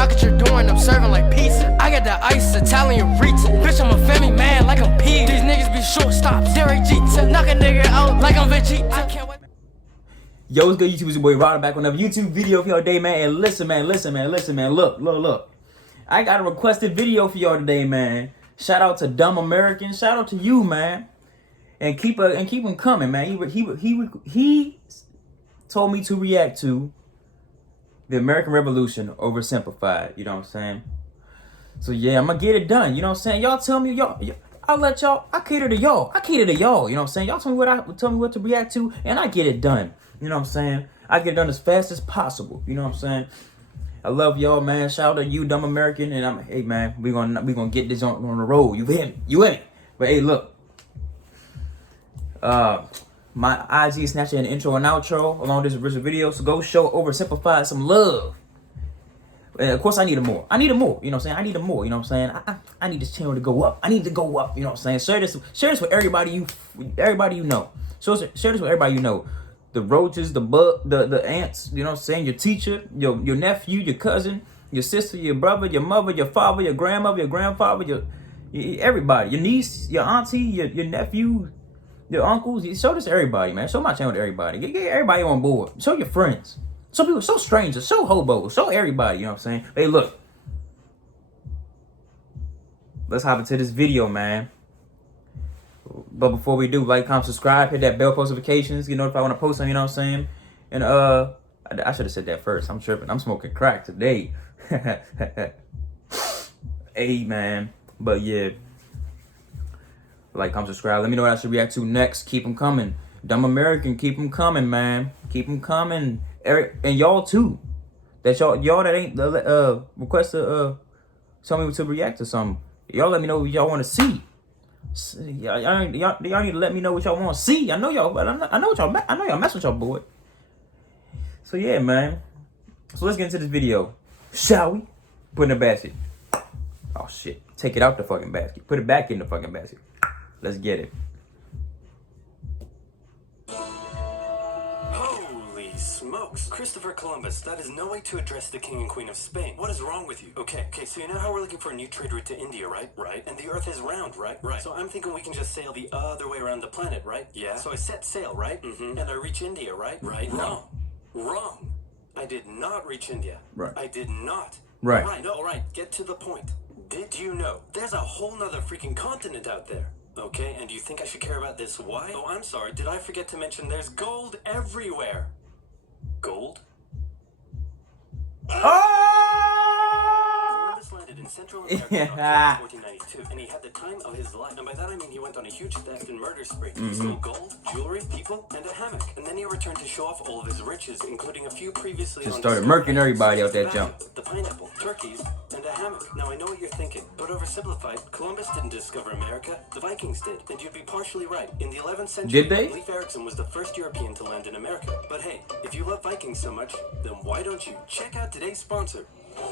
knock at your door and I'm serving like pizza. I got that ice, Italian Rita. Bitch, I'm a family man like I'm P. These niggas be shortstops, Derek Jeter. Knock a nigga out like I'm Vegeta. I can't wait. Yo, what's good, YouTube? It's your boy Ryder back with another YouTube video for y'all today, man. And listen, man. Look. I got a requested video for y'all today, man. Shout out to Dumb American. Shout out to you, man. And keep them coming, man. He told me to react to the American Revolution oversimplified. You know what I'm saying? So yeah, I'm gonna get it done. You know what I'm saying? Y'all tell me, I'll let y'all. I cater to y'all. You know what I'm saying? Y'all tell me what to react to, and I get it done. You know what I'm saying? I get it done as fast as possible. You know what I'm saying? I love y'all, man. Shout out to you, Dumb American, and hey, man, we gonna get this on the road. You hear me? You hear me? But hey, look. My IG is Snapchat an intro and outro along this original video. So go show Oversimplified some love. And of course, I need it more. You know what I'm saying? I need it more. You know what I'm saying? I need this channel to go up. I need to go up. You know what I'm saying? Share this with everybody you know. Share this with everybody you know. The roaches, the bug, the ants. You know what I'm saying? Your teacher, your nephew, your cousin, your sister, your brother, your mother, your father, your grandmother, your grandfather, your everybody, your niece, your auntie, your nephew, your uncles. Show this to everybody, man. Show my channel to everybody. Get everybody on board. Show your friends. Show people. Show strangers. Show hobos. Show everybody. You know what I'm saying? Hey, look. Let's hop into this video, man. But before we do, like, comment, subscribe, hit that bell post notifications, get notified when I post them, you know what I'm saying? And I should have said that first. I'm tripping. I'm smoking crack today. Hey, man. But yeah. Like, comment, subscribe. Let me know what I should react to next. Keep them coming. Dumb American, keep them coming, man. Keep them coming. And y'all too. That y'all that ain't request to tell me to react to something. Y'all let me know what y'all want to see. Y'all need to let me know what y'all want to see. I know y'all, but I know y'all mess with y'all boy. So yeah, man. So let's get into this video, shall we? Put in the basket. Oh shit! Take it out the fucking basket. Put it back in the fucking basket. Let's get it. Holy smokes. Christopher Columbus, that is no way to address the King and Queen of Spain. What is wrong with you? Okay, so you know how we're looking for a new trade route to India, right? Right. And the Earth is round, right? Right. So I'm thinking we can just sail the other way around the planet, right? Yeah. So I set sail, right? Mm-hmm. And I reach India, right? Right. No. Wrong. I did not reach India. Right. I did not. Right. Right. No, all right. Get to the point. Did you know there's a whole nother freaking continent out there? Okay, and do you think I should care about this? Why? Oh, I'm sorry. Did I forget to mention there's gold everywhere? Gold? Columbus landed in Central America in October 1492, and he had the time of his life. And by that I mean he went on a huge theft and murder spree. He stole gold, jewelry, people, and a hammock. And then he returned to show off all of his riches, including a few previously just started murking everybody out that jump. The pineapple, turkeys, and a hammock. Now I know what you're thinking, but oversimplified, Columbus didn't discover America. The Vikings did, and you'd be partially right. In the 11th century, did they? Leif Erikson was the first European to land in America. But hey, if you love Vikings so much, then why don't you check out today's sponsor?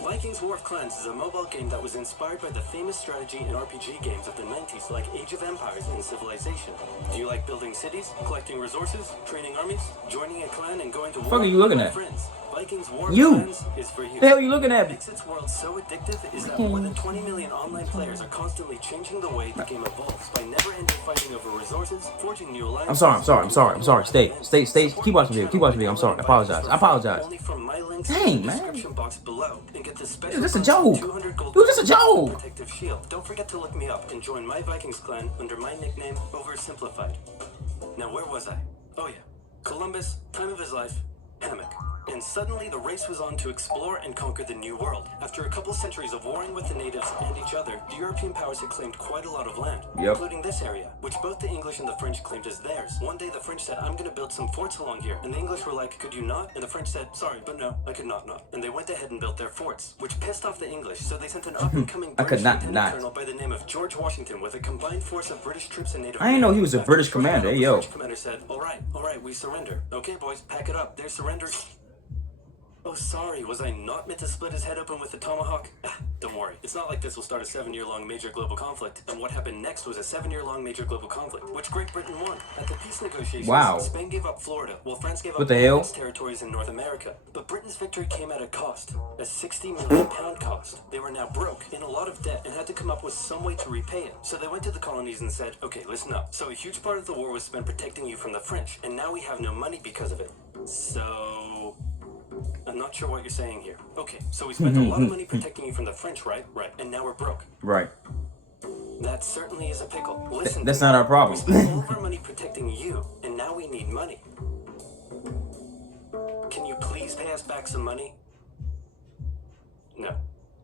Vikings War of Clans is a mobile game that was inspired by the famous strategy and RPG games of the 90s like Age of Empires and Civilization. Do you like building cities, collecting resources, training armies, joining a clan, and going to war? What the fuck are you looking at? Friends, Vikings War of Clans is for you. The hell are you looking at? What makes its world so addictive is that more than 20 million online players are constantly changing the way the game evolves by never-ending fighting over resources, forging new alliances. I'm sorry. Stay. Keep watching video. I'm sorry. I apologize. Only from my links dang, in the man. description box below and get the special. Dude, this a joke. 200 gold. Dude, this a joke. Protective shield. Don't forget to look me up and join my Vikings clan under my nickname OverSimplified. Now where was I? Oh yeah, Columbus, time of his life, hammock. And suddenly the race was on to explore and conquer the New World. After a couple centuries of warring with the natives and each other, the European powers had claimed quite a lot of land, including this area, which both the English and the French claimed as theirs. One day the French said, I'm going to build some forts along here. And the English were like, could you not? And the French said, sorry, but no, I could not. And they went ahead and built their forts, which pissed off the English, so they sent an up-and-coming British lieutenant colonel by the name of George Washington with a combined force of British troops and native. I didn't know he was a British commander. Hey, yo. The French commander said, all right, we surrender. Okay, boys, pack it up. They're surrendered. Oh, sorry, was I not meant to split his head open with the tomahawk? Don't worry, it's not like this will start a 7-year-long major global conflict. And what happened next was a 7-year-long major global conflict, which Great Britain won. At the peace negotiations, Wow. Spain gave up Florida, while France gave What up the hell? its territories in North America. But Britain's victory came at a cost, a £60 million cost. They were now broke, in a lot of debt, and had to come up with some way to repay it. So they went to the colonies and said, okay, listen up. So a huge part of the war was spent protecting you from the French, and now we have no money because of it. So... I'm not sure what you're saying here. Okay, so we spent a lot of money protecting you from the French, right? Right. And now we're broke. Right. That certainly is a pickle. Listen, That's not our we problem. spent all of our money protecting you, and now we need money. Can you please pay us back some money? No.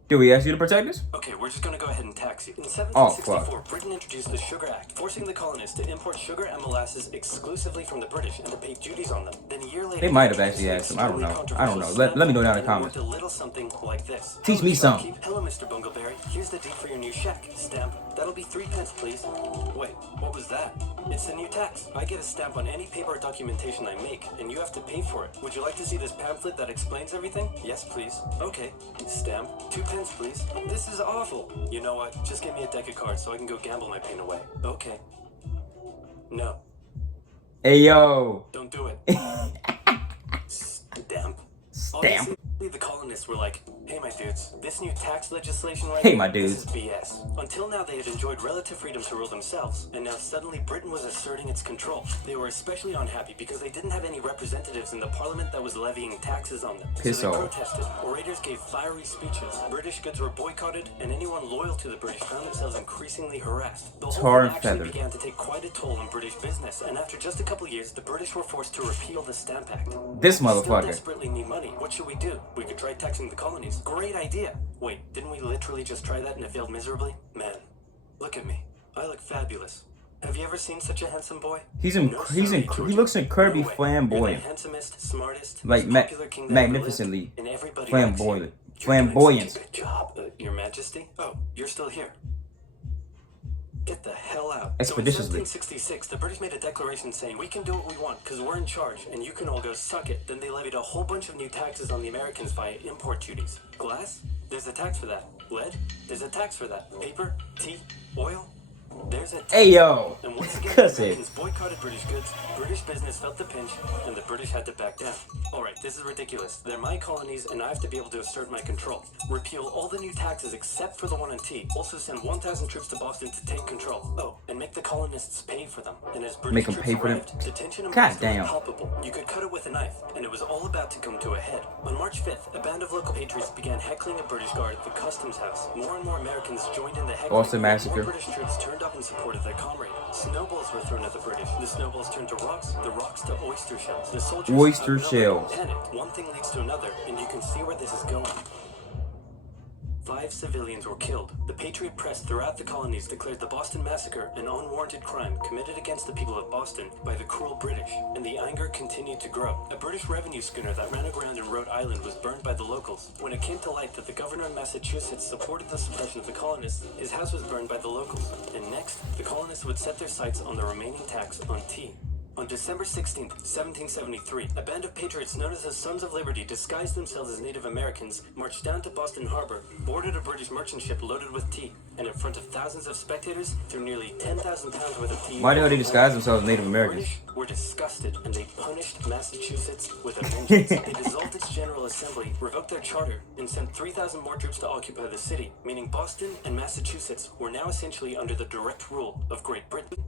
Did we ask you to protect us? Okay, we're just gonna go ahead and tax you. In Oh, 1764, Britain introduced the Sugar Act, forcing the colonists to import sugar and molasses exclusively from the British and to pay duties on them. Then a year later, They might have actually asked him. I don't know. I don't know. Let me know down in the and it worked comments. a little something like this. Teach me Hello, something. Hello, Mr. Bungleberry. Here's the deed for your new shack. Stamp. That'll be 3 pence, please. Wait, what was that? It's a new tax. I get a stamp on any paper or documentation I make, and you have to pay for it. Would you like to see this pamphlet that explains everything? Yes, please. Okay. Stamp. 2 pence, please. This is awful. You know what? Just give me a deck of cards so I can go gamble my pain away. Okay. No. Hey, yo. Don't do it. Stamp. Stamp. Obviously, the colonists were like, hey, my dudes, this new tax legislation right Hey, my here, dudes. this is BS. Until now, they had enjoyed relative freedom to rule themselves, and now suddenly Britain was asserting its control. They were especially unhappy because they didn't have any representatives in the parliament that was levying taxes on them. Piss so they off. protested. Orators gave fiery speeches. British goods were boycotted, and anyone loyal to the British found themselves increasingly harassed. The whole Tar thing and actually feather. began to take quite a toll on British business, and after just a couple years, the British were forced to repeal the Stamp Act. This We still motherfucker. desperately need money. What should we do? We could try taxing the colonies. Great idea. Wait, didn't we literally just try that and it failed miserably? Man, look at me. I look fabulous. Have you ever seen such a handsome boy? He looks incredibly No way. You're flamboyant. the handsomest, smartest, Like most popular king that ever lived, magnificently and everybody flamboyant. likes you. You're Flamboyant. doing such a good job, Your Majesty. Oh, you're still here. Get the hell out. Expeditiously. So in 1766, the British made a declaration saying, we can do what we want because we're in charge and you can all go suck it. Then they levied a whole bunch of new taxes on the Americans via import duties. Glass? There's a tax for that. Lead? There's a tax for that. Paper? Tea? Oil? There's a tax. Hey, yo. And once again, Cuss the it. Americans boycotted British goods, British business felt the pinch, and the British had to back down. Alright, this is ridiculous. They're my colonies, and I have to be able to assert my control. Repeal all the new taxes except for the one on tea. Also send 1,000 troops to Boston to take control. Oh, and make the colonists pay for them. And as British Make 'em troops pay for them? arrived, the tension amongst God them damn. was palpable. You could cut it with a knife, and it was all about to come to a head. On March 5th, a band of local patriots began heckling a British guard at the customs house. More and more Americans joined in the heckling. Boston Massacre. More British troops turned up in support of their comrade. Snowballs were thrown at the British. The snowballs turned to rocks, the rocks to oyster shells. The soldiers Oyster out of nowhere shells. panicked. One thing leads to another, and you can see where this is going. 5 civilians were killed. The Patriot press throughout the colonies declared the Boston Massacre an unwarranted crime committed against the people of Boston by the cruel British, and the anger continued to grow. A British revenue schooner that ran aground in Rhode Island was burned by the locals. When it came to light that the governor of Massachusetts supported the suppression of the colonists, his house was burned by the locals. And next, the colonists would set their sights on the remaining tax on tea. On December 16th, 1773, a band of patriots known as the Sons of Liberty disguised themselves as Native Americans, marched down to Boston Harbor, boarded a British merchant ship loaded with tea, and in front of thousands of spectators, threw nearly 10,000 pounds worth of tea. Why the hell they disguise themselves as Native Americans? British were disgusted, and they punished Massachusetts with a vengeance. They dissolved its General Assembly, revoked their charter, and sent 3,000 more troops to occupy the city, meaning Boston and Massachusetts were now essentially under the direct rule of Great Britain.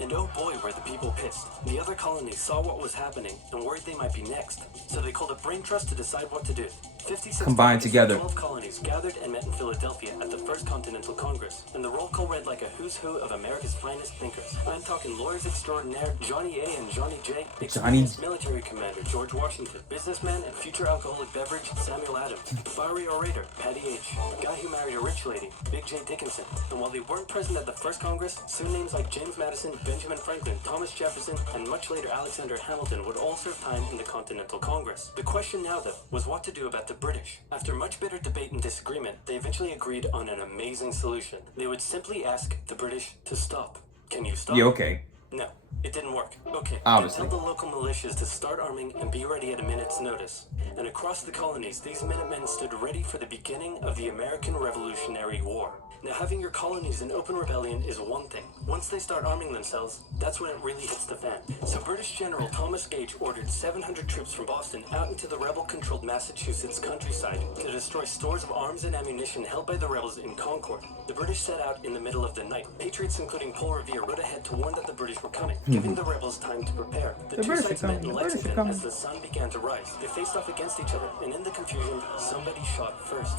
And oh boy, were the people pissed. The other colonies saw what was happening and worried they might be next. So they called a brain trust to decide what to do. 56 Combined delegates from together. 12 colonies gathered and met in Philadelphia at the First Continental Congress. And the roll call read like a who's who of America's finest thinkers. I'm talking lawyers extraordinaire Johnny A and Johnny J, experienced military commander George Washington, businessman and future alcoholic beverage Samuel Adams, fiery orator Patty H, guy who married a rich lady Big J Dickinson. And while they weren't present at the first Congress, soon names like James Madison, Benjamin Franklin, Thomas Jefferson, and much later Alexander Hamilton would all serve time in the Continental Congress. The question now, though, was what to do about the British. After much bitter debate and disagreement, they eventually agreed on an amazing solution. They would simply ask the British to stop. Can you stop? Yeah, okay. No. It didn't work. Okay, Obviously. tell the local militias to start arming and be ready at a minute's notice. And across the colonies, these Minutemen stood ready for the beginning of the American Revolutionary War. Now, having your colonies in open rebellion is one thing. Once they start arming themselves, that's when it really hits the fan. So British General Thomas Gage ordered 700 troops from Boston out into the rebel-controlled Massachusetts countryside to destroy stores of arms and ammunition held by the rebels in Concord. The British set out in the middle of the night. Patriots, including Paul Revere, rode ahead to warn that the British were coming, giving the rebels time to prepare. The two sides met in Lexington as the sun began to rise. They faced off against each other, and in the confusion, somebody shot first.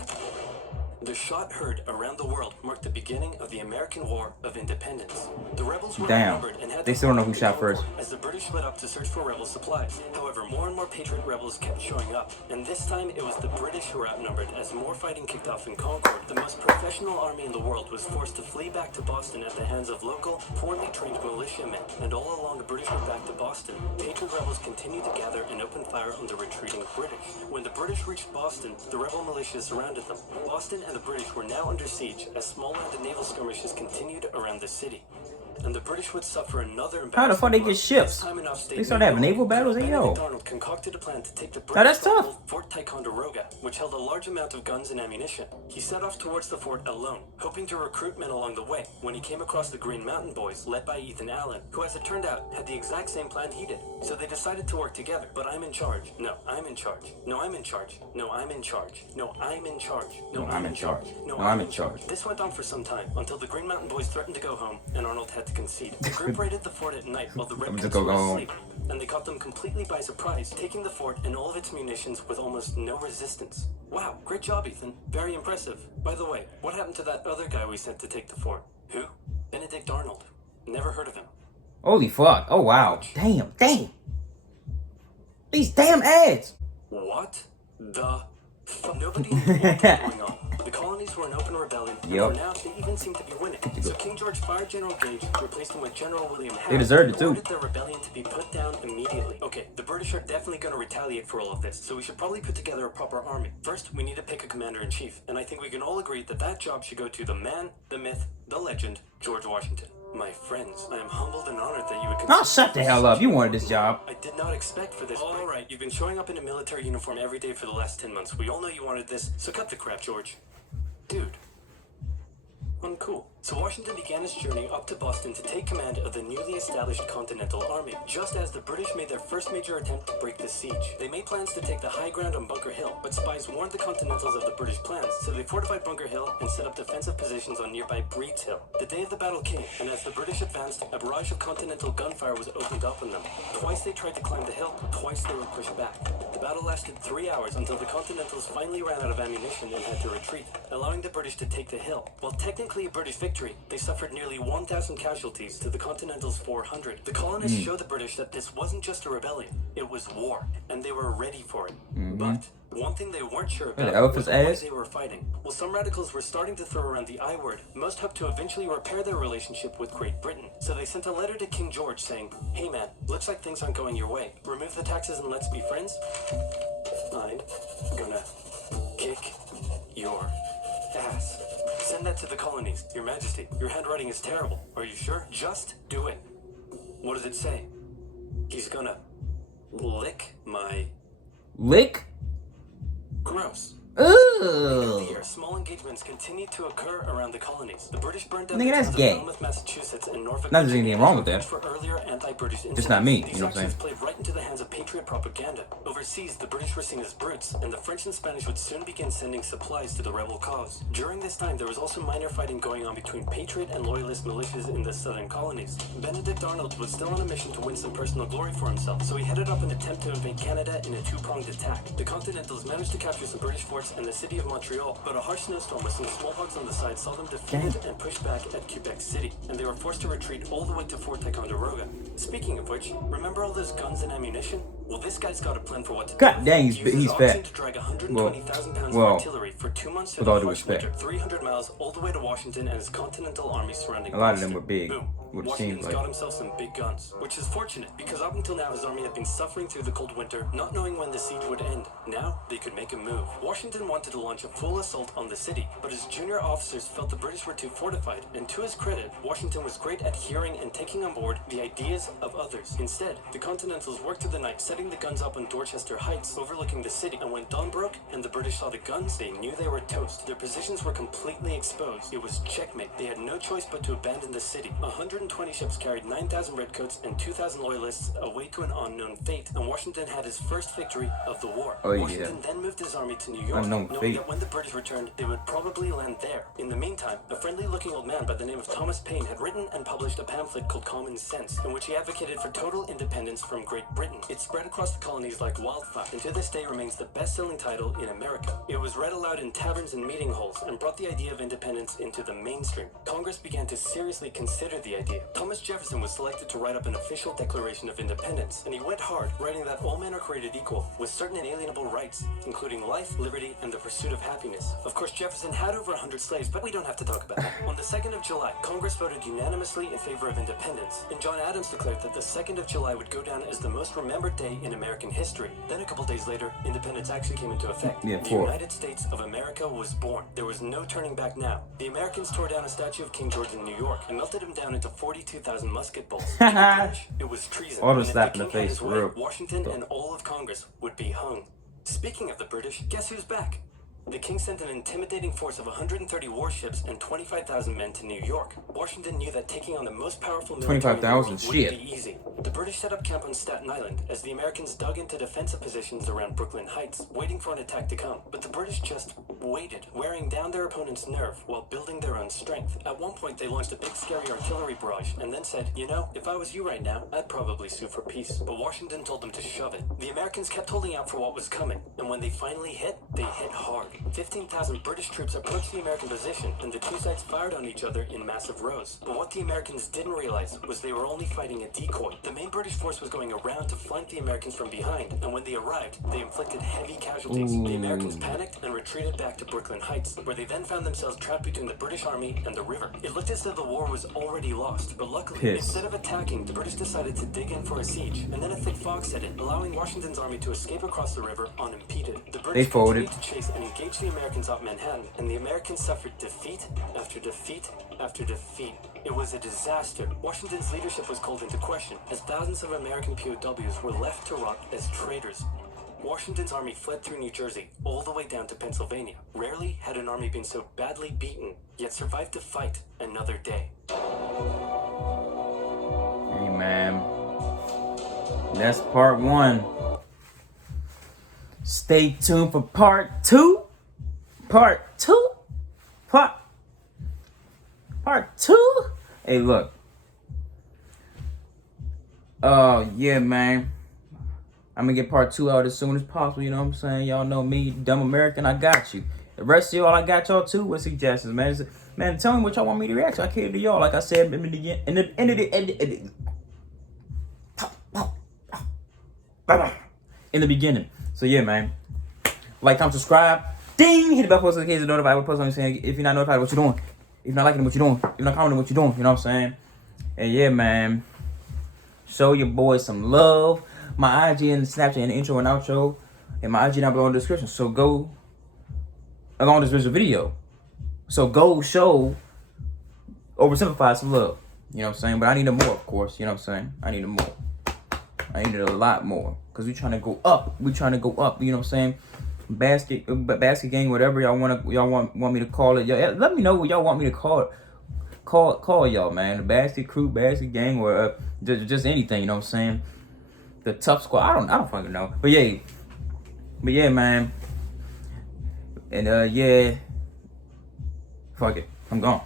The shot heard around the world marked the beginning of the American War of Independence. The rebels were outnumbered and had They still don't know who shot first. as the British split up to search for rebel supplies. However, more and more Patriot rebels kept showing up, and this time it was the British who were outnumbered as more fighting kicked off in Concord. The most professional army in the world was forced to flee back to Boston at the hands of local, poorly trained militiamen, and all along the British went back to Boston. Patriot rebels continued to gather and open fire on the retreating British. When the British reached Boston, the rebel militia surrounded them. Boston and the British were now under siege as small land naval skirmishes continued around the city. And the British would suffer another embarrassment. How the fuck they get ships? They started having naval battles, yo. Donald concocted a plan to take the Now that's British tough. Fort Ticonderoga, which held a large amount of guns and ammunition. He set off towards the fort alone, hoping to recruit men along the way, when he came across the Green Mountain Boys, led by Ethan Allen, who, as it turned out, had the exact same plan he did. So they decided to work together. But I'm in charge. No, I'm in charge. No, I'm in charge. No, I'm in charge. No, I'm in charge. No, I'm in charge. No, I'm in charge. This went on for some time, until the Green Mountain Boys threatened to go home, and Arnold had to concede. The group raided the fort at night while the Redcoats were asleep, and they caught them completely by surprise, taking the fort and all of its munitions with almost no resistance. Wow, great job, Ethan. Very impressive. By the way, what happened to that other guy we sent to take the fort? Who? Benedict Arnold. Never heard of him. Holy fuck. Oh, wow. Damn. These damn ads. What the fuck? Nobody knew what was going on. The colonies were in open rebellion, and for now they even seemed to be winning. So King George fired General Gage, replaced him with General William Howe. They deserved it too. Ordered their rebellion to be put down immediately. Okay, the British are definitely going to retaliate for all of this, so we should probably put together a proper army. First, we need to pick a commander-in-chief, and I think we can all agree that that job should go to the man, the myth, the legend, George Washington. My friends, I am humbled and honored that you would consider... Oh, shut the hell up. You wanted this job. I did not expect for this. All right, you've been showing up in a military uniform every day for the last 10 months. We all know you wanted this, so cut the crap, George. Dude. Uncool. So Washington began his journey up to Boston to take command of the newly established Continental Army, just as the British made their first major attempt to break the siege. They made plans to take the high ground on Bunker Hill, but spies warned the Continentals of the British plans, so they fortified Bunker Hill and set up defensive positions on nearby Breed's Hill. The day of the battle came, and as the British advanced, a barrage of Continental gunfire was opened up on them. Twice they tried to climb the hill, twice they were pushed back. The battle lasted 3 hours until the Continentals finally ran out of ammunition and had to retreat, allowing the British to take the hill. While technically a British victory, they suffered nearly 1,000 casualties to the Continentals' 400. The colonists showed the British that this wasn't just a rebellion, it was war, and they were ready for it. But one thing they weren't sure about was why they were fighting. While some radicals were starting to throw around the I word, most hoped to eventually repair their relationship with Great Britain. So they sent a letter to King George saying, "Hey man, looks like things aren't going your way. Remove the taxes and let's be friends? I'm gonna kick your ass." Send that to the colonies. Your Majesty, your handwriting is terrible. Are you sure? Just do it. What does it say? He's gonna lick my... Lick? Gross. Ugh. Here, small engagements continued to occur around the colonies. The British burned down Nigga, the that's towns of gay. Falmouth, Massachusetts, and Norfolk. Not there's anything wrong with that. For earlier anti-British Just not me, These you know what I'm actions saying? played right into the hands of patriot propaganda. Overseas, the British were seen as brutes, and the French and Spanish would soon begin sending supplies to the rebel cause. During this time, there was also minor fighting going on between patriot and loyalist militias in the southern colonies. Benedict Arnold was still on a mission to win some personal glory for himself, so he headed up an attempt to invade Canada in a two-pronged attack. The Continentals managed to capture some British forts and the city of Montreal, but a harsh snowstorm with some smallpox on the side saw them defeated and pushed back at Quebec City, and they were forced to retreat all the way to Fort Ticonderoga. Speaking of which, remember all those guns and ammunition? Well, this guy's got a plan for what to do. God dang, he's uses fat. oxen to drag 120,000 pounds Well, of artillery for 2 months through with the all due harsh respect. winter, 300 miles all the way to Washington and his continental army surrounding A lot of Boston. them were big, Boom. what it Washington's seems like. got himself some big guns, which is fortunate because up until now his army had been suffering through the cold winter, not knowing when the siege would end. Now they could make a move. Washington wanted to launch a full assault on the city, but his junior officers felt the British were too fortified, and to his credit, Washington was great at hearing and taking on board the ideas of others. Instead, the Continentals worked through the night, setting the guns up on Dorchester Heights, overlooking the city, and when dawn broke and the British saw the guns, they knew they were toast. Their positions were completely exposed. It was checkmate. They had no choice but to abandon the city. 120 ships carried 9,000 redcoats and 2,000 loyalists away to an unknown fate, and Washington had his first victory of the war. Oh, yeah. Washington then moved his army to New York, Unknown knowing fate. that when the British returned, they would probably land there. In the meantime, a friendly-looking old man by the name of Thomas Paine had written and published a pamphlet called Common Sense, in which he advocated for total independence from Great Britain. It spread across the colonies like wildfire, and to this day remains the best-selling title in America. It was read aloud in taverns and meeting halls, and brought the idea of independence into the mainstream. Congress began to seriously consider the idea. Thomas Jefferson was selected to write up an official Declaration of Independence, and he went hard, writing that all men are created equal, with certain inalienable rights, including life, liberty, and the pursuit of happiness. Of course, Jefferson had over 100 slaves, but we don't have to talk about that. On the 2nd of July, Congress voted unanimously in favor of independence, and John Adams declared that the 2nd of July would go down as the most remembered day in American history. Then a couple days later, independence actually came into effect. Yeah, the United States of America was born. There was no turning back now. The Americans tore down a statue of King George in New York and melted him down into 42,000 musket balls. To the British, it was treason. Auto And if slap the in the king had face, his for way, real. Washington and all of Congress would be hung. Speaking of the British, guess who's back? The king sent an intimidating force of 130 warships and 25,000 men to New York. Washington knew that taking on the most powerful military in the 25,000, world shit. wouldn't be easy. The British set up camp on Staten Island as the Americans dug into defensive positions around Brooklyn Heights, waiting for an attack to come. But the British just waited, wearing down their opponent's nerve while building their own strength. At one point, they launched a big scary artillery barrage and then said, you know, if I was you right now, I'd probably sue for peace. But Washington told them to shove it. The Americans kept holding out for what was coming, and when they finally hit, they hit hard. 15,000 British troops approached the American position, and the two sides fired on each other in massive rows. But what the Americans didn't realize was they were only fighting a decoy. The main British force was going around to flank the Americans from behind, and when they arrived, they inflicted heavy casualties. The Americans panicked and retreated back to Brooklyn Heights, where they then found themselves trapped between the British army and the river. It looked as though the war was already lost, but luckily, instead of attacking, the British decided to dig in for a siege, and then a thick fog set in, allowing Washington's army to escape across the river unimpeded. The British continued to chase and engage the Americans out Manhattan, and the Americans suffered defeat after defeat after defeat. It was a disaster. Washington's leadership was called into question, as thousands of American POWs were left to rot as traitors. Washington's army fled through New Jersey, all the way down to Pennsylvania. Rarely had an army been so badly beaten, yet survived to fight another day. Hey, man. That's part 1. Stay tuned for part 2. Part 2. Hey, look. Oh, yeah, man. I'm gonna get part 2 out as soon as possible. You know what I'm saying? Y'all know me, dumb American. I got you. The rest of y'all, I got y'all too with suggestions, man. Man, tell me what y'all want me to react to. I cater to y'all, like I said in the beginning. So yeah, man. Like, comment, subscribe, ding, hit the bell post in case you're notified. I will post something saying if you're not notified, what you doing? If you're not liking what you're doing, if you're not commenting what you're doing, you know what I'm saying? And yeah, man. Show your boys some love. My IG and Snapchat and the intro and outro, and my IG down below in the description. So go along this visual video. So go show OverSimplified some love. You know what I'm saying? But I need more, of course. You know what I'm saying? I need more. I need a lot more. Because we're trying to go up. We're trying to go up. You know what I'm saying? Basket gang, whatever y'all want me to call it. Yeah, let me know what y'all want me to call it. Call y'all, man. The basket crew, basket gang, or just anything, you know what I'm saying? The tough squad. I don't fucking know. But yeah, man. And yeah. Fuck it. I'm gone.